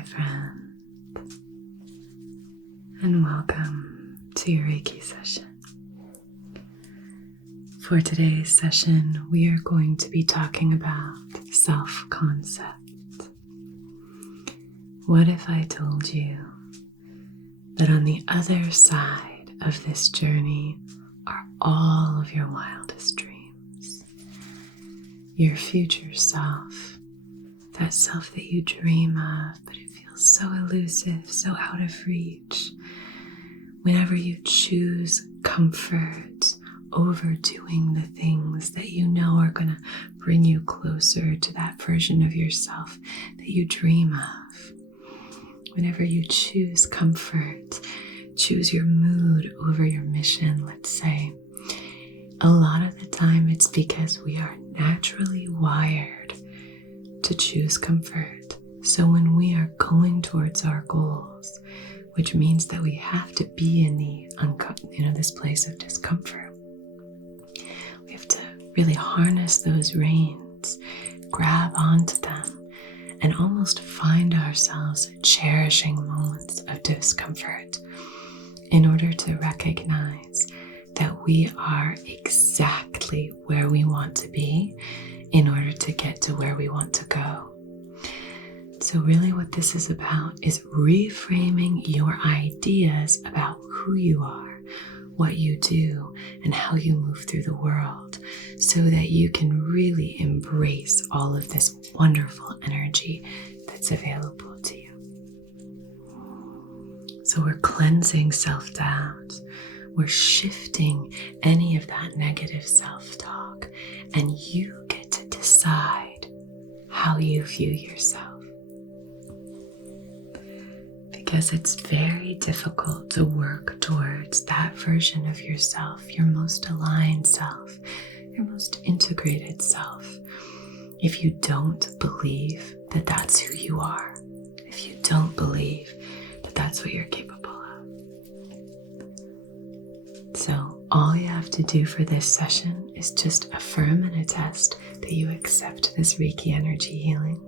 my friend, and welcome to your Reiki session. For today's session, we are going to be talking about self-concept. What if I told you that on the other side of this journey are all of your wildest dreams? Your future self, that self that you dream of, but it feels so elusive, so out of reach. Whenever you choose comfort over doing the things that you know are going to bring you closer to that version of yourself that you dream of. Whenever you choose comfort, choose your mood over your mission, let's say, a lot of the time it's because we are naturally wired to choose comfort. So when we are going towards our goals, which means that we have to be in this place of discomfort, we have to really harness those reins, grab onto them, and almost find ourselves cherishing moments of discomfort in order to recognize that we are exactly where we want to be in order to get to where we want to go. So really what this is about is reframing your ideas about who you are, what you do, and how you move through the world so that you can really embrace all of this wonderful energy that's available to you. So we're cleansing self-doubt. We're shifting any of that negative self-talk, and you get to decide how you view yourself. Because it's very difficult to work towards that version of yourself, your most aligned self, your most integrated self, if you don't believe that that's who you are, if you don't believe that that's what you're capable of. So all you have to do for this session is just affirm and attest that you accept this Reiki energy healing.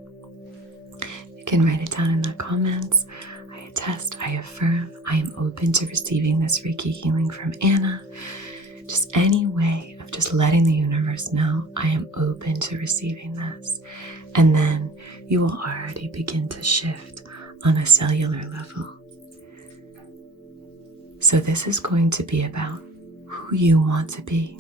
You can write it down in the comments. I attest, I affirm, I am open to receiving this Reiki healing from Anna. Just any way of just letting the universe know I am open to receiving this. And then you will already begin to shift on a cellular level. So this is going to be about who you want to be.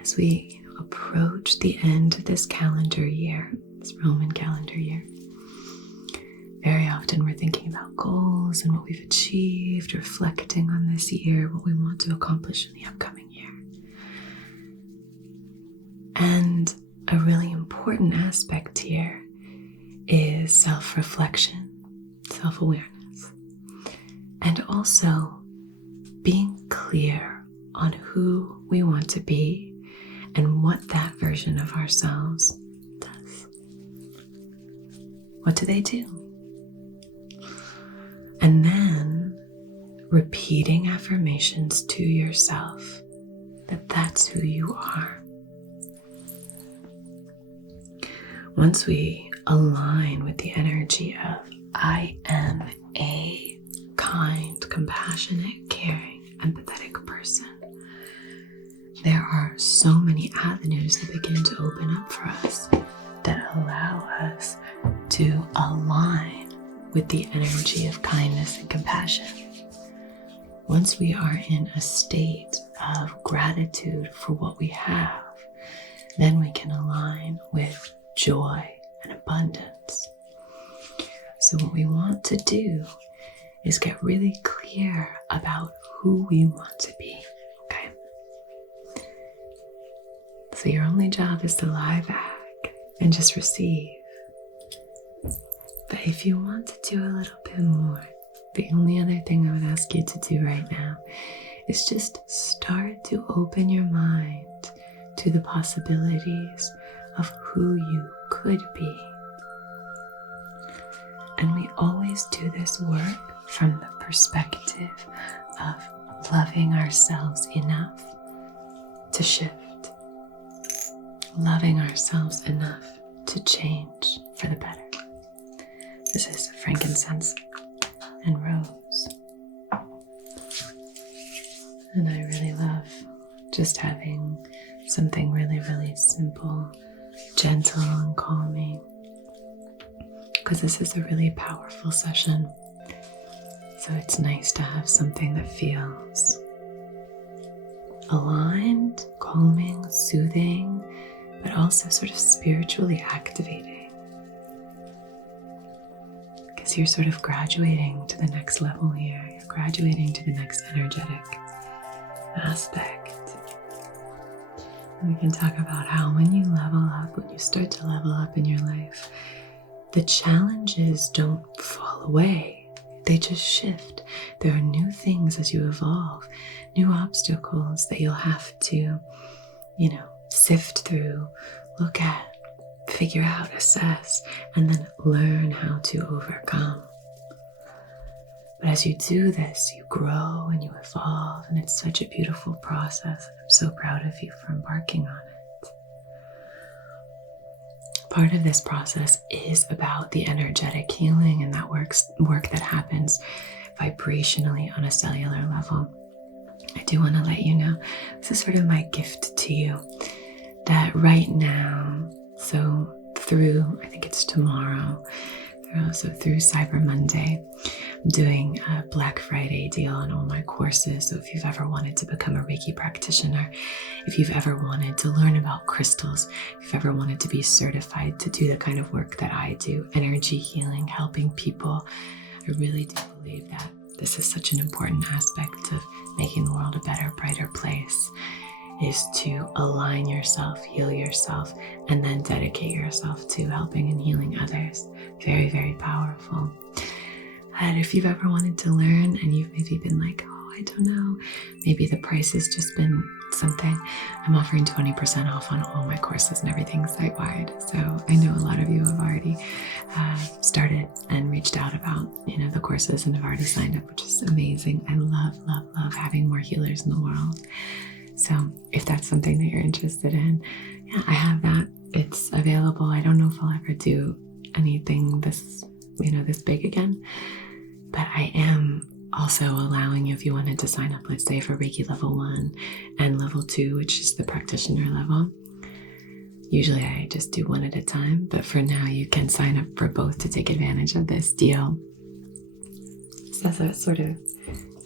As we approach the end of this calendar year, this Roman calendar year, very often we're thinking about goals and what we've achieved, reflecting on this year, what we want to accomplish in the upcoming year. And a really important aspect here is self-reflection, self-awareness, and also being clear on who we want to be and what that version of ourselves does. What do they do? And then repeating affirmations to yourself that that's who you are. Once we align with the energy of I am a kind, compassionate, caring, empathetic person, there are so many avenues that begin to open up for us that allow us to align with the energy of kindness and compassion. Once we are in a state of gratitude for what we have, then we can align with joy and abundance. So what we want to do is get really clear about who we want to be, okay? So your only job is to lie back and just receive. But if you want to do a little bit more, the only other thing I would ask you to do right now is just start to open your mind to the possibilities of who you could be. And we always do this work from the perspective of loving ourselves enough to shift, loving ourselves enough to change for the better. This is frankincense and rose. And I really love just having something really, really simple, gentle and calming, because this is a really powerful session. So it's nice to have something that feels aligned, calming, soothing, but also sort of spiritually activating. Because you're sort of graduating to the next level here. You're graduating to the next energetic aspect. And we can talk about how when you level up, when you start to level up in your life, the challenges don't fall away. They just shift. There are new things as you evolve, new obstacles that you'll have to, sift through, look at, figure out, assess, and then learn how to overcome. But as you do this, you grow and you evolve, and it's such a beautiful process. I'm so proud of you for embarking on it. Part of this process is about the energetic healing and that work that happens vibrationally on a cellular level. I do want to let you know, this is sort of my gift to you, that right now, so through, I think it's tomorrow, so through Cyber Monday, I'm doing a Black Friday deal on all my courses. So if you've ever wanted to become a Reiki practitioner, if you've ever wanted to learn about crystals, if you've ever wanted to be certified to do the kind of work that I do, energy healing, helping people, I really do believe that this is such an important aspect of making the world a better, brighter place, is to align yourself, heal yourself, and then dedicate yourself to helping and healing others. Very, very powerful. And if you've ever wanted to learn and you've maybe been like, oh, I don't know, maybe the price has just been something, I'm offering 20% off on all my courses and everything site-wide. So I know a lot of you have already started and reached out about, the courses and have already signed up, which is amazing. I love, love, love having more healers in the world. So if that's something that you're interested in, yeah, I have that. It's available. I don't know if I'll ever do anything this big again, but I am also allowing you, if you wanted to sign up, let's say for Reiki level 1 and level 2, which is the practitioner level. Usually I just do one at a time, but for now you can sign up for both to take advantage of this deal. So that's a sort of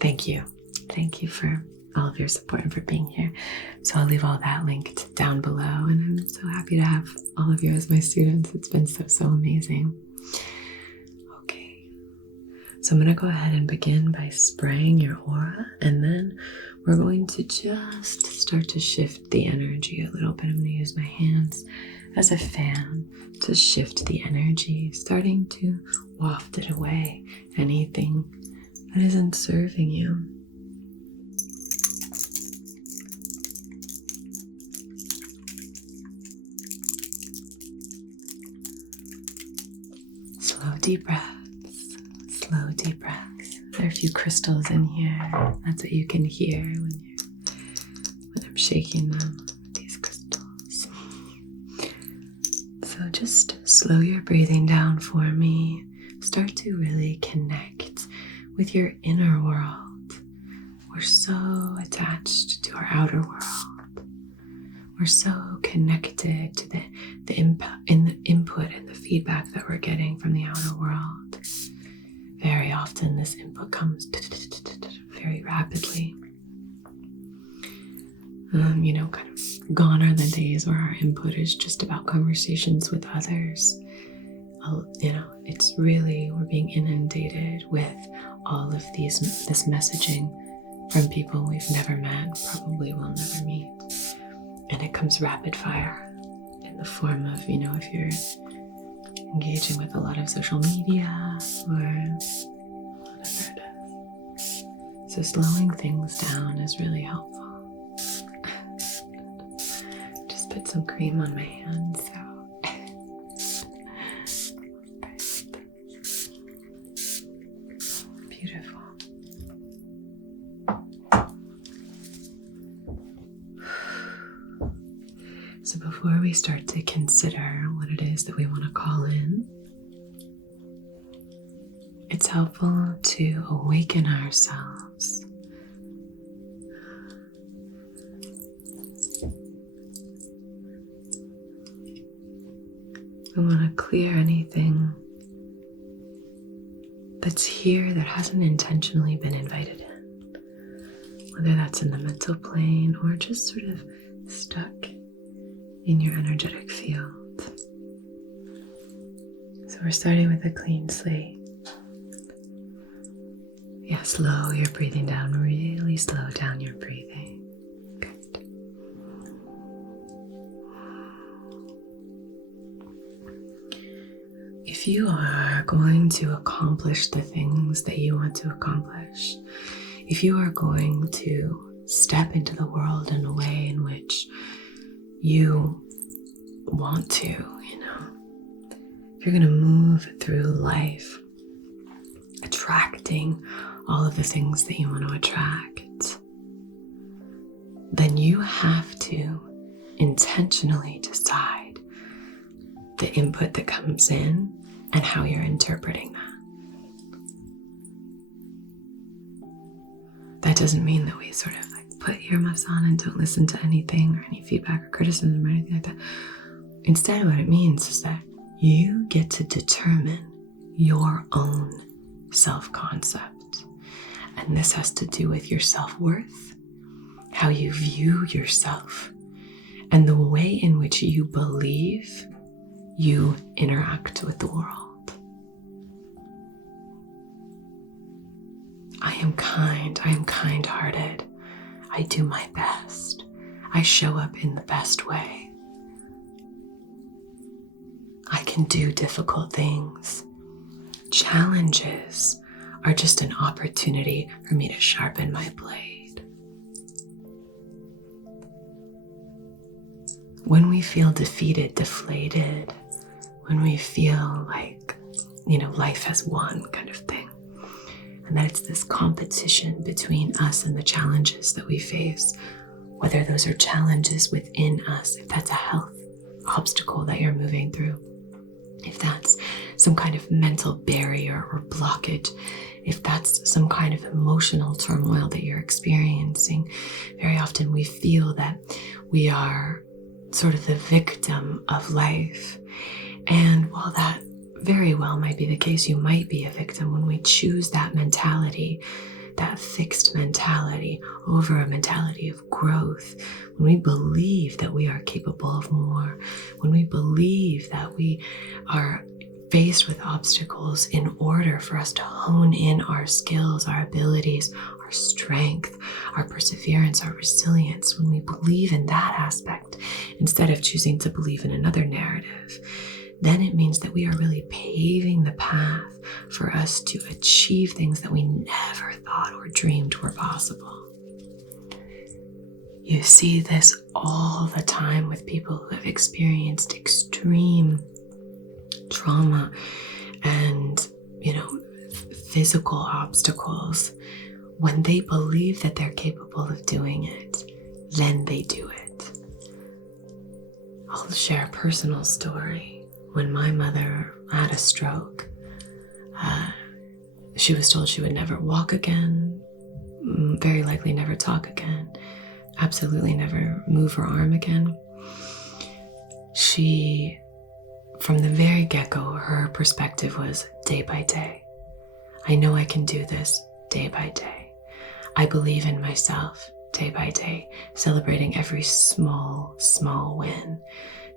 thank you. Thank you for all of your support and for being here. So I'll leave all that linked down below, and I'm so happy to have all of you as my students. It's been so amazing. Okay, so I'm going to go ahead and begin by spraying your aura, and then we're going to just start to shift the energy a little bit. I'm going to use my hands as a fan to shift the energy, starting to waft it away, anything that isn't serving you. Slow deep breaths, slow deep breaths. There are a few crystals in here. That's what you can hear when I'm shaking them, these crystals. So just slow your breathing down for me. Start to really connect with your inner world. We're so attached to our outer world. We're so connected to the input and the feedback that we're getting from the outer world. Very often this input comes very rapidly. Kind of gone are the days where our input is just about conversations with others. It's really, we're being inundated with all of this messaging from people we've never met, probably will never meet. And it comes rapid fire in the form of, if you're engaging with a lot of social media or whatever it is. So slowing things down is really helpful. Just put some cream on my hands, so. Beautiful. So before we start to consider what it is that we want to call in, it's helpful to awaken ourselves. We want to clear anything that's here that hasn't intentionally been invited in, whether that's in the mental plane or just sort of stuck in your energetic field. So we're starting with a clean slate. Yeah, slow your breathing down, really slow down your breathing. Good. If you are going to accomplish the things that you want to accomplish, if you are going to step into the world in a way in which you want to, if you're going to move through life attracting all of the things that you want to attract, then you have to intentionally decide the input that comes in and how you're interpreting that. That doesn't mean that we sort of put earmuffs on and don't listen to anything or any feedback or criticism or anything like that. Instead, what it means is that you get to determine your own self-concept. And this has to do with your self-worth, how you view yourself, and the way in which you believe you interact with the world. I am kind, I am kind-hearted, I do my best, I show up in the best way. I can do difficult things. Challenges are just an opportunity for me to sharpen my blade. When we feel defeated, deflated, when we feel like, life has won kind of thing, and that it's this competition between us and the challenges that we face, whether those are challenges within us, if that's a health obstacle that you're moving through, if that's some kind of mental barrier or blockage, if that's some kind of emotional turmoil that you're experiencing, very often we feel that we are sort of the victim of life. And while that very well might be the case, you might be a victim when we choose that mentality, that fixed mentality over a mentality of growth, when we believe that we are capable of more, when we believe that we are faced with obstacles in order for us to hone in our skills, our abilities, our strength, our perseverance, our resilience, when we believe in that aspect instead of choosing to believe in another narrative, then it means that we are really paving the path for us to achieve things that we never thought or dreamed were possible. You see this all the time with people who have experienced extreme trauma and, physical obstacles. When they believe that they're capable of doing it, then they do it. I'll share a personal story. When my mother had a stroke, she was told she would never walk again, very likely never talk again, absolutely never move her arm again. She, from the very get-go, her perspective was day by day. I know I can do this day by day. I believe in myself day by day, celebrating every small win.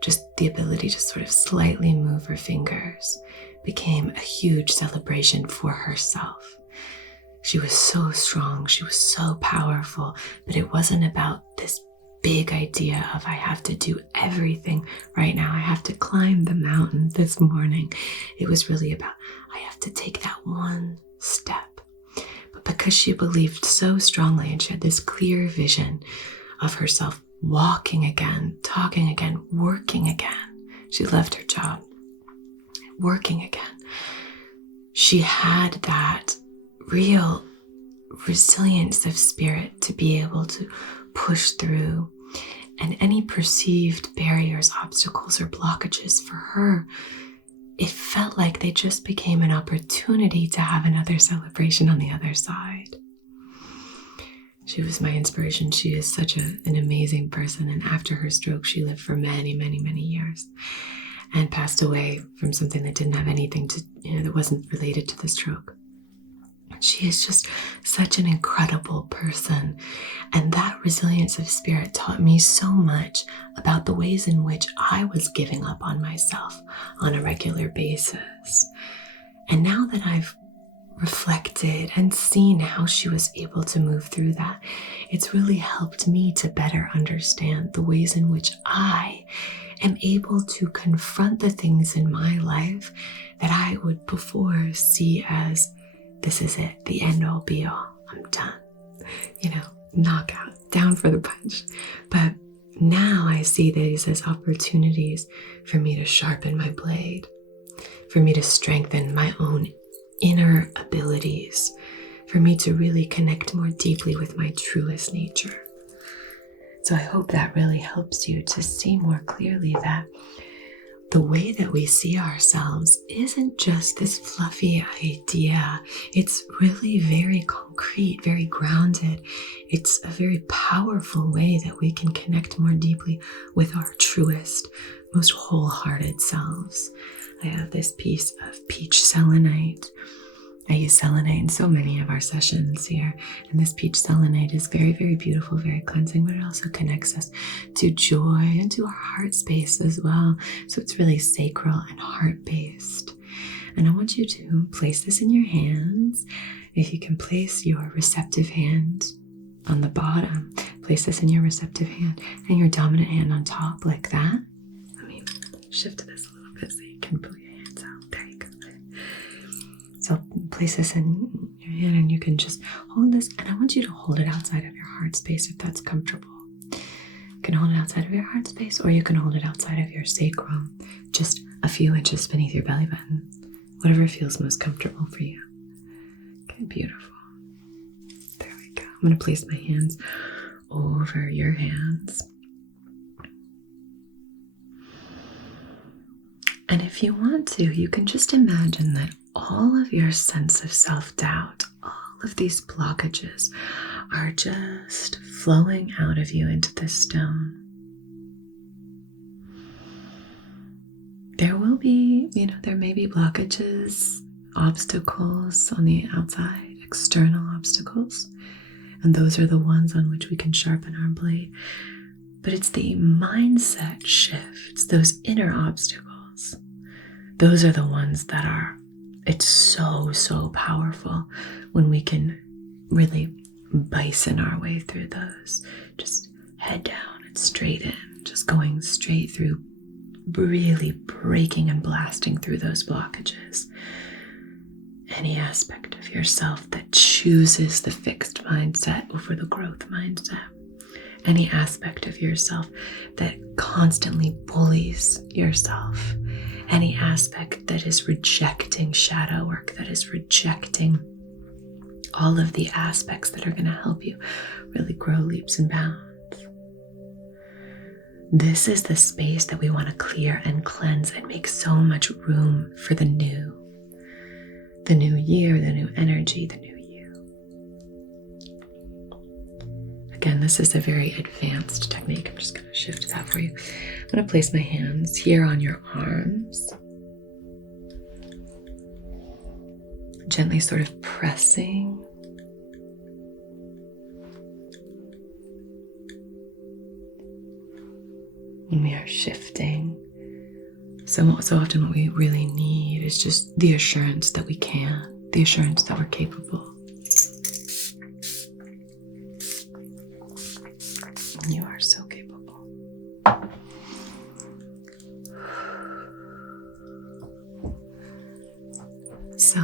Just the ability to sort of slightly move her fingers became a huge celebration for herself. She was so strong, she was so powerful, but it wasn't about this big idea of I have to do everything right now. I have to climb the mountain this morning. It was really about I have to take that one step. But because she believed so strongly and she had this clear vision of herself walking again, talking again, working again. She left her job, working again. She had that real resilience of spirit to be able to push through, and any perceived barriers, obstacles, or blockages for her, it felt felt like they just became an opportunity to have another celebration on the other side. She was my inspiration. She is such an amazing person. And after her stroke, she lived for many, many, many years and passed away from something that didn't have anything to, that wasn't related to the stroke. She is just such an incredible person. And that resilience of spirit taught me so much about the ways in which I was giving up on myself on a regular basis. And now that I've reflected and seen how she was able to move through that, it's really helped me to better understand the ways in which I am able to confront the things in my life that I would before see as, this is it, the end all be all, I'm done, knockout, down for the punch. But now I see these as opportunities for me to sharpen my blade, for me to strengthen my own inner abilities, for me to really connect more deeply with my truest nature. So I hope that really helps you to see more clearly that the way that we see ourselves isn't just this fluffy idea. It's really very concrete, very grounded. It's a very powerful way that we can connect more deeply with our truest, most wholehearted selves. I have this piece of peach selenite. I use selenite in so many of our sessions here. And this peach selenite is very, very beautiful, very cleansing, but it also connects us to joy and to our heart space as well. So it's really sacral and heart-based. And I want you to place this in your hands. If you can place your receptive hand on the bottom, place this in your receptive hand and your dominant hand on top like that. Let me shift this a little bit so you can pull your hands out. There you go. So place this in your hand and you can just hold this, and I want you to hold it outside of your heart space if that's comfortable. You can hold it outside of your heart space, or you can hold it outside of your sacrum, just a few inches beneath your belly button, whatever feels most comfortable for you. Okay, beautiful. There we go. I'm going to place my hands over your hands. And if you want to, you can just imagine that all of your sense of self-doubt, all of these blockages are just flowing out of you into this stone. There will be, there may be blockages, obstacles on the outside, external obstacles, and those are the ones on which we can sharpen our blade. But it's the mindset shifts, those inner obstacles. Those are the ones that it's so, so powerful when we can really bison our way through those. Just head down and straight in, just going straight through, really breaking and blasting through those blockages. Any aspect of yourself that chooses the fixed mindset over the growth mindset. Any aspect of yourself that constantly bullies yourself. Any aspect that is rejecting shadow work, that is rejecting all of the aspects that are going to help you really grow leaps and bounds. This is the space that we want to clear and cleanse and make so much room for the new year, the new energy, the new you. Again, this is a very advanced technique. I'm just going to shift that for you. I'm going to place my hands here on your arms, gently sort of pressing. When we are shifting, so often what we really need is just the assurance that we can, the assurance that we're capable. You are so capable. So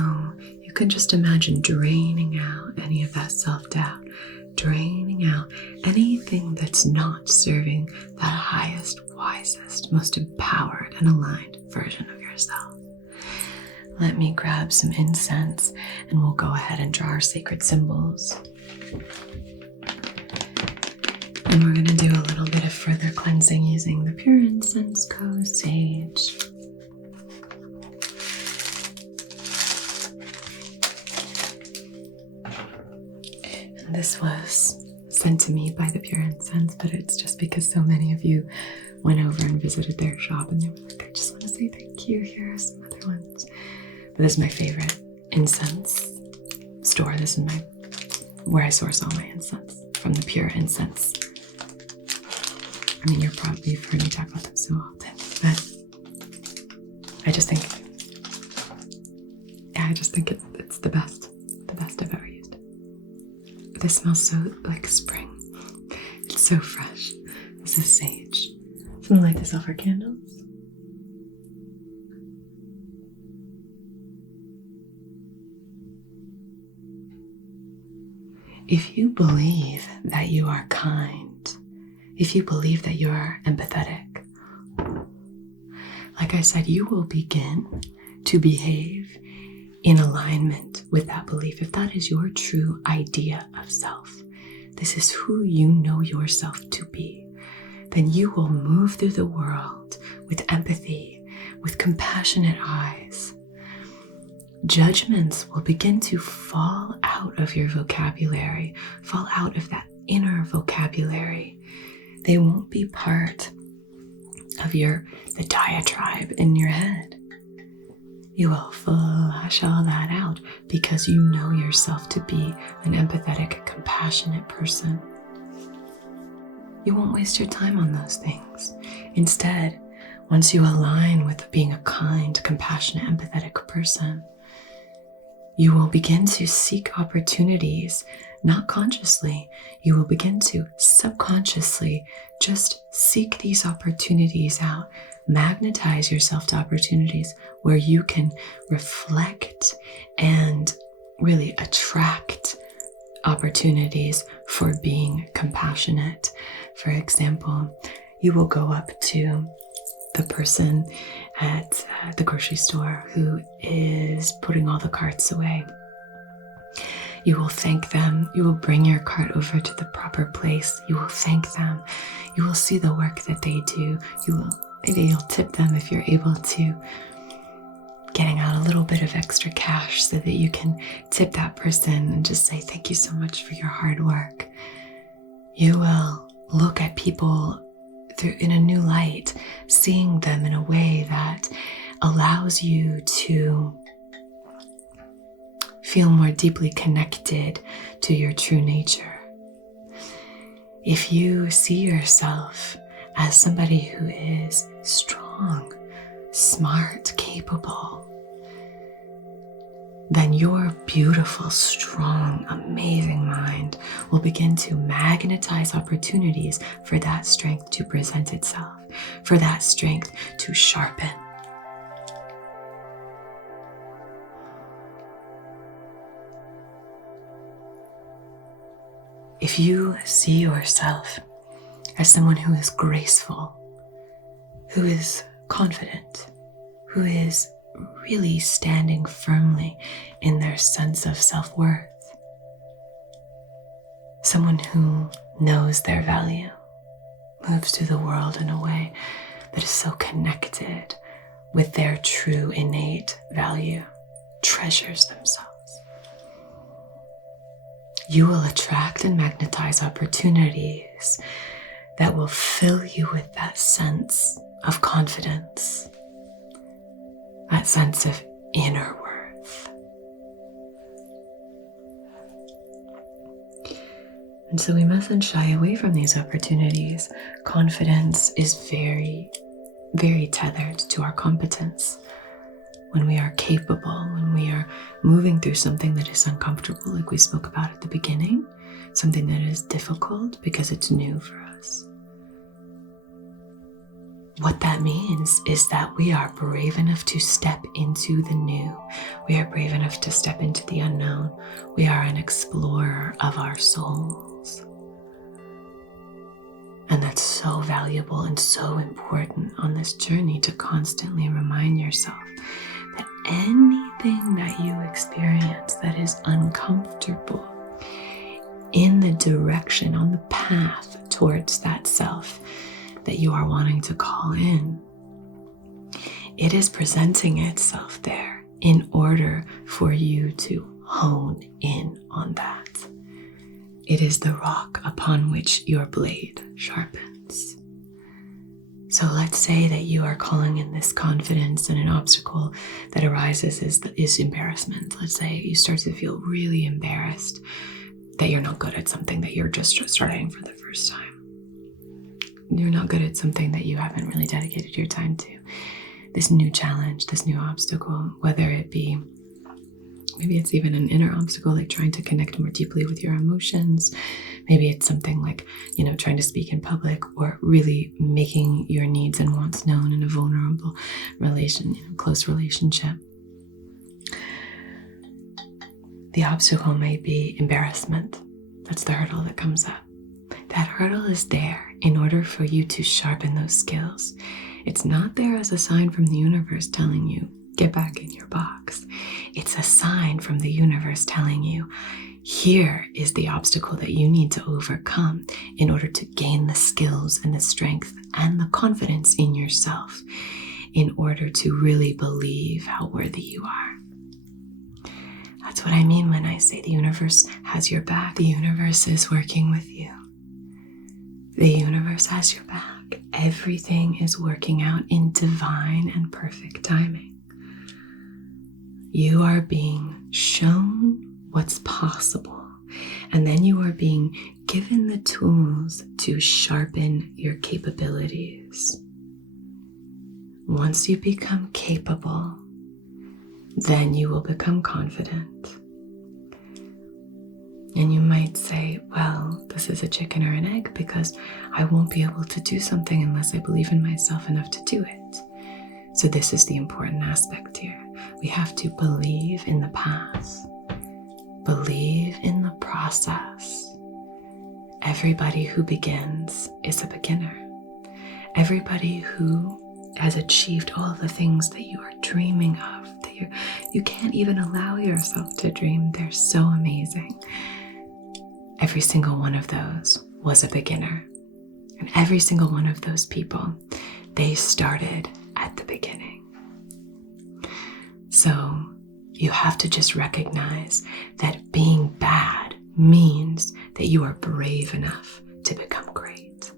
you can just imagine draining out any of that self-doubt, draining out anything that's not serving that highest, wisest, most empowered and aligned version of yourself. Let me grab some incense and we'll go ahead and draw our sacred symbols. And we're going to do a little bit of further cleansing using the pure incense, sage. This was sent to me by the Pure Incense, but it's just because so many of you went over and visited their shop and they were like, I just want to say thank you. Here are some other ones. But this is my favorite incense store. This is where I source all my incense, from the Pure Incense. I mean, you've heard me talk about them so often, but I just think it's the best I've ever used. This smells so like spring. It's so fresh. This is sage. I'm gonna light this off our candles. If you believe that you are kind, if you believe that you are empathetic, like I said, you will begin to behave in alignment with that belief. If that is your true idea of self, this is who you know yourself to be, then you will move through the world with empathy, with compassionate eyes. Judgments will begin to fall out of your vocabulary, fall out of that inner vocabulary. They won't be part of the diatribe in your head. You will flush all that out because you know yourself to be an empathetic, compassionate person. You won't waste your time on those things. Instead, once you align with being a kind, compassionate, empathetic person, you will begin to seek opportunities, not consciously. You will begin to subconsciously just seek these opportunities out. Magnetize yourself to opportunities where you can reflect and really attract opportunities for being compassionate. For example, you will go up to the person at the grocery store who is putting all the carts away. You will thank them. You will bring your cart over to the proper place. You will thank them. You will see the work that they do. Maybe you'll tip them if you're able to, getting out a little bit of extra cash so that you can tip that person and just say, thank you so much for your hard work. You will look at people in a new light, seeing them in a way that allows you to feel more deeply connected to your true nature. If you see yourself as somebody who is strong, smart, capable, then your beautiful, strong, amazing mind will begin to magnetize opportunities for that strength to present itself, for that strength to sharpen. If you see yourself as someone who is graceful, who is confident, who is really standing firmly in their sense of self-worth, someone who knows their value, moves through the world in a way that is so connected with their true innate value, treasures themselves, you will attract and magnetize opportunities that will fill you with that sense of confidence, that sense of inner worth. And so we mustn't shy away from these opportunities. Confidence is very, very tethered to our competence. When we are capable, when we are moving through something that is uncomfortable, like we spoke about at the beginning, something that is difficult because it's new for us. What that means is that we are brave enough to step into the new. We are brave enough to step into the unknown. We are an explorer of our souls. And that's so valuable and so important on this journey, to constantly remind yourself that anything that you experience that is uncomfortable in the direction, on the path towards that self that you are wanting to call in, it is presenting itself there in order for you to hone in on that, It is the rock upon which your blade sharpens. So let's say that you are calling in this confidence, and an obstacle that arises is embarrassment. Let's say you start to feel really embarrassed that you're not good at something, that you're just starting for the first time. You're not good at something that you haven't really dedicated your time to. This new challenge, this new obstacle, whether it be, maybe it's even an inner obstacle, like trying to connect more deeply with your emotions. Maybe it's something like, trying to speak in public, or really making your needs and wants known in a vulnerable close relationship. The obstacle may be embarrassment. That's the hurdle that comes up. That hurdle is there in order for you to sharpen those skills. It's not there as a sign from the universe telling you, get back in your box. It's a sign from the universe telling you, here is the obstacle that you need to overcome in order to gain the skills and the strength and the confidence in yourself, in order to really believe how worthy you are. That's what I mean when I say the universe has your back. The universe is working with you. The universe has your back. Everything is working out in divine and perfect timing. You are being shown what's possible, and then you are being given the tools to sharpen your capabilities. Once you become capable, then you will become confident. And you might say, well, this is a chicken or an egg, because I won't be able to do something unless I believe in myself enough to do it. So this is the important aspect here. We have to believe in the path, believe in the process. Everybody who begins is a beginner. Everybody who has achieved all the things that you are dreaming of, that you can't even allow yourself to dream, they're so amazing. Every single one of those was a beginner. And every single one of those people, they started at the beginning. So you have to just recognize that being bad means that you are brave enough to become great.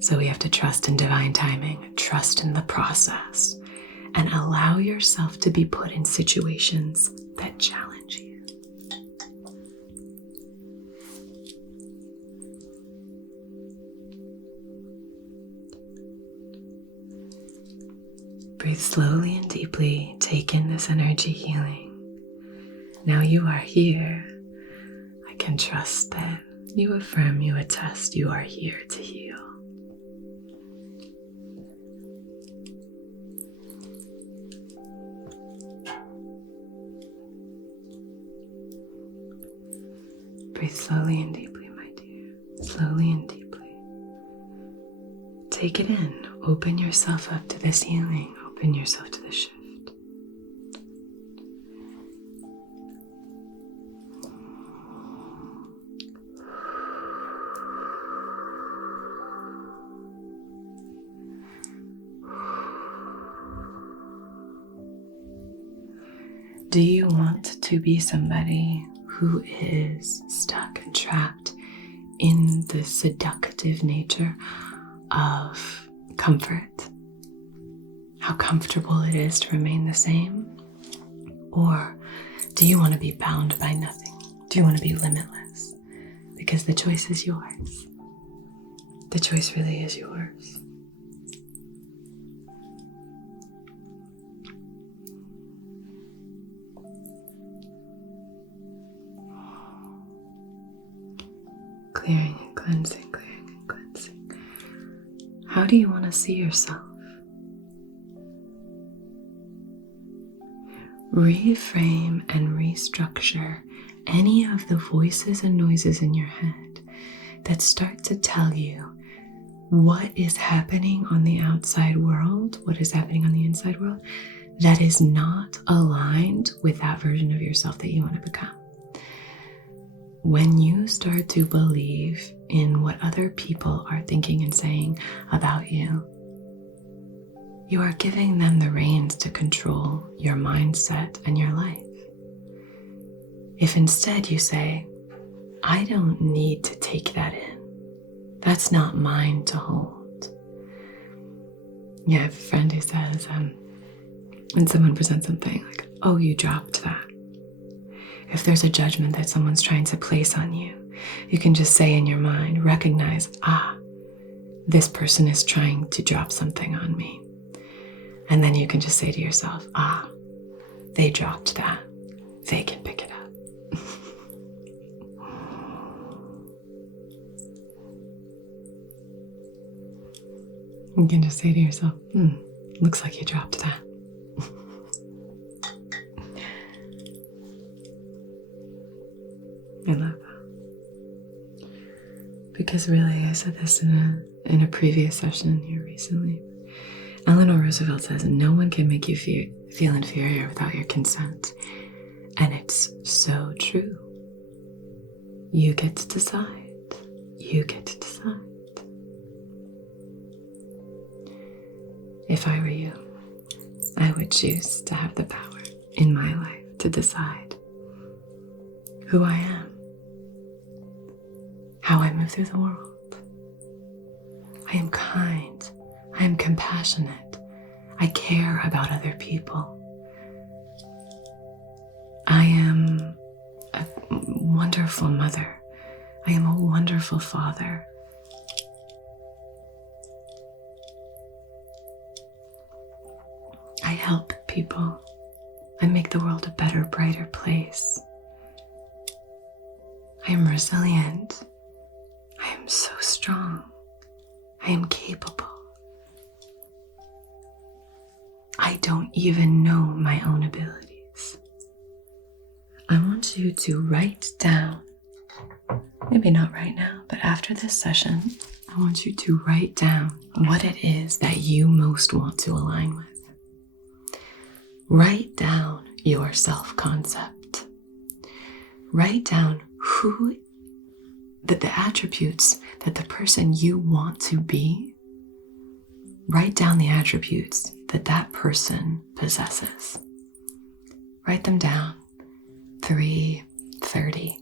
So we have to trust in divine timing, trust in the process, and allow yourself to be put in situations that challenge you. Breathe slowly and deeply. Take in this energy healing. Now you are here. I can trust that you affirm, you attest, you are here to heal. Breathe slowly and deeply, my dear. Slowly and deeply. Take it in. Open yourself up to this healing. Open yourself to the shift. Do you want to be somebody who is stuck and trapped in the seductive nature of comfort? How comfortable it is to remain the same? Or do you want to be bound by nothing? Do you want to be limitless? Because the choice is yours. The choice really is yours. Clearing and cleansing, clearing and cleansing. How do you want to see yourself? Reframe and restructure any of the voices and noises in your head that start to tell you what is happening on the outside world, what is happening on the inside world, that is not aligned with that version of yourself that you want to become. When you start to believe in what other people are thinking and saying about you, you are giving them the reins to control your mindset and your life. If instead you say, I don't need to take that in. That's not mine to hold. Yeah, I have a friend who says, when someone presents something like, oh, you dropped that. If there's a judgment that someone's trying to place on you, you can just say in your mind, recognize, this person is trying to drop something on me. And then you can just say to yourself, they dropped that. They can pick it up. You can just say to yourself, looks like you dropped that. I love that. Because really, I said this in a previous session here recently. Eleanor Roosevelt says, no one can make you feel inferior without your consent. And it's so true. You get to decide. You get to decide. If I were you, I would choose to have the power in my life to decide who I am, how I move through the world. I am kind. I am compassionate. I care about other people. I am a wonderful mother. I am a wonderful father. I help people. I make the world a better, brighter place. I am resilient. I am so strong. I am capable. I don't even know my own abilities. I want you to write down, maybe not right now, but after this session, I want you to write down what it is that you most want to align with. Write down your self-concept. Write down the attributes that the person you want to be. Write down the attributes that that person possesses. Write them down, 3, 30,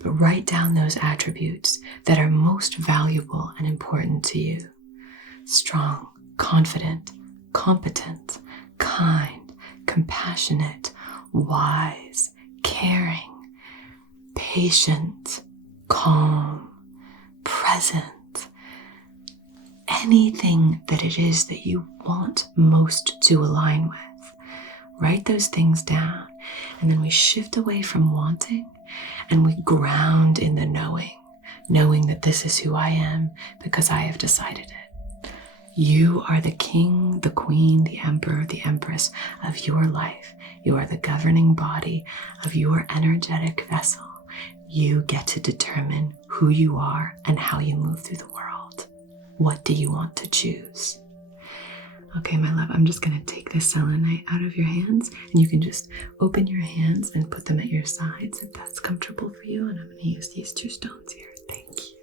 but write down those attributes that are most valuable and important to you. Strong, confident, competent, kind, compassionate, wise, caring, patient, calm, present. Anything that it is that you want most to align with, write those things down, and then we shift away from wanting and we ground in the knowing that this is who I am because I have decided it. You are the king, the queen, the emperor, the empress of your life. You are the governing body of your energetic vessel. You get to determine who you are and how you move through the world. What do you want to choose? Okay, my love, I'm just going to take this selenite out of your hands, and you can just open your hands and put them at your sides if that's comfortable for you. And I'm going to use these 2 stones here. Thank you.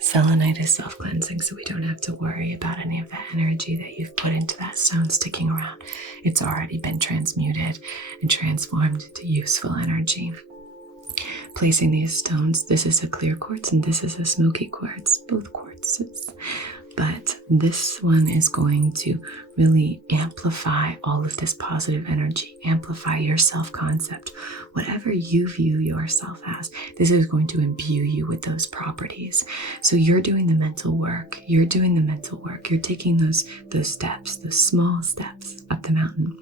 Selenite is self-cleansing, so we don't have to worry about any of that energy that you've put into that stone sticking around. It's already been transmuted and transformed into useful energy. Placing these stones, this is a clear quartz and this is a smoky quartz, both quartzes. But this one is going to really amplify all of this positive energy, amplify your self-concept. Whatever you view yourself as, this is going to imbue you with those properties. So you're doing the mental work. You're doing the mental work. You're taking those steps, those small steps up the mountain.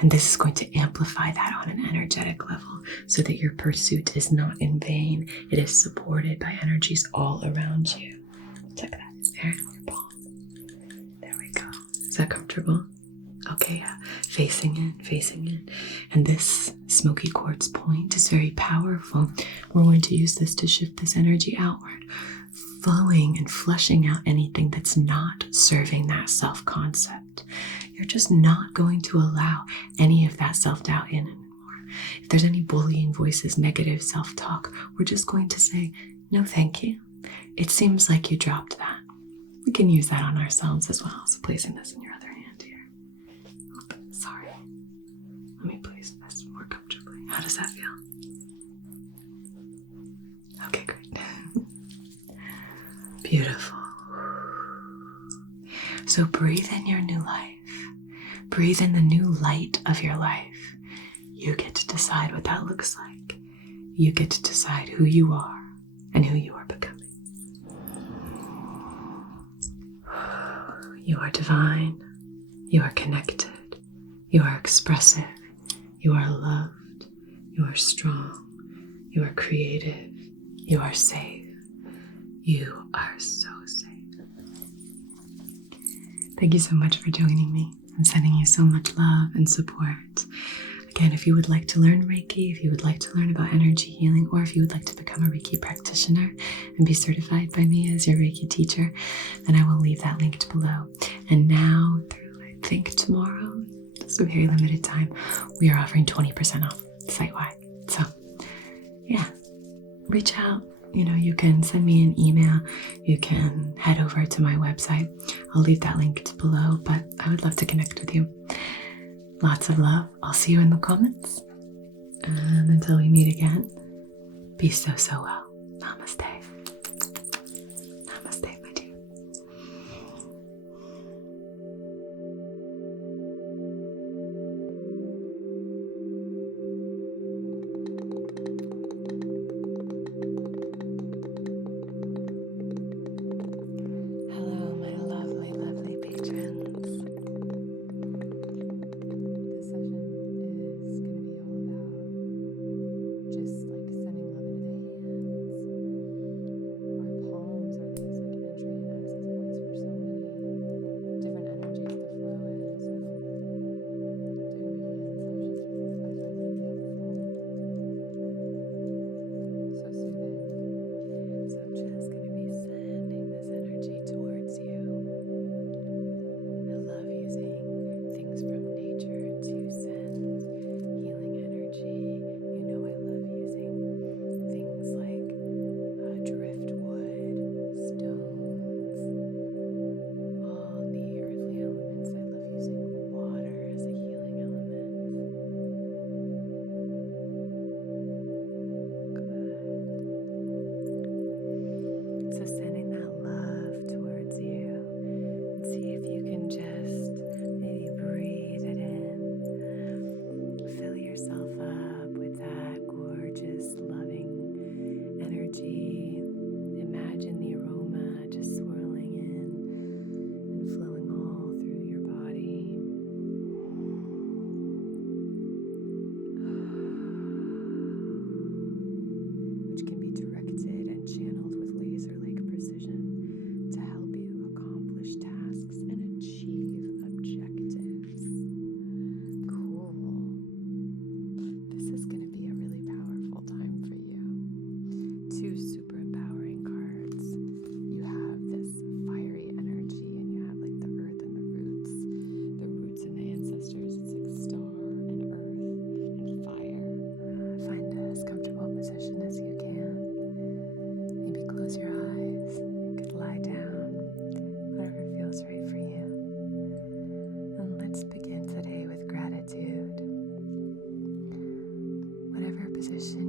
And this is going to amplify that on an energetic level so that your pursuit is not in vain. It is supported by energies all around you. Check that. It's there in your palm. There we go. Is that comfortable? Okay, yeah. Facing in. And this smoky quartz point is very powerful. We're going to use this to shift this energy outward, flowing and flushing out anything that's not serving that self-concept. You're just not going to allow any of that self-doubt in anymore. If there's any bullying voices, negative self-talk, we're just going to say, no, thank you. It seems like you dropped that. We can use that on ourselves as well. So placing this in your other hand here. Oops, sorry. Let me place this more comfortable. does that feel? Okay, great. Beautiful. So breathe in your new life. Breathe in the new light of your life. You get to decide what that looks like. You get to decide who you are and who you are becoming. You are divine. You are connected. You are expressive. You are loved. You are strong. You are creative. You are safe. You are so safe. Thank you so much for joining me. I'm sending you so much love and support. Again, if you would like to learn Reiki, if you would like to learn about energy healing, or if you would like to become a Reiki practitioner and be certified by me as your Reiki teacher, then I will leave that linked below. And now through, I think, tomorrow, just a very limited time, we are offering 20% off site-wide. So yeah, reach out. You can send me an email. You can head over to my website. I'll leave that linked below, but I would love to connect with you. Lots of love. I'll see you in the comments. And until we meet again, be so well. Namaste. Namaste, my dear. Hello, my lovely, lovely patrons. This session is going to be all about just like sending love into the hands. Our palms are these like entry and access points for so many different energies to flow in. So doing Reiki hand massages I find really helpful. So soothing. So I'm just going to be sending this energy towards you. I love using things from nature to send healing energy. I love using things like driftwood, stones, all the earthly elements. I love using water as a healing element. Good. So sending that love towards you. See if you can just maybe breathe it in. Fill yourself up with that gorgeous, loving energy. Imagine the aroma just swirling in and flowing all through your body. Which can be directed and channeled with laser-like precision to help you accomplish tasks and achieve objectives. Cool. This is going to be a really powerful time for you. 2 super empowering cards. You have this fiery energy, and you have like the earth and the roots and the ancestors. It's like star and earth and fire. Find as comfortable a position as you can. Maybe close your eyes. You could lie down, whatever feels right for you. And let's begin today with gratitude. Whatever position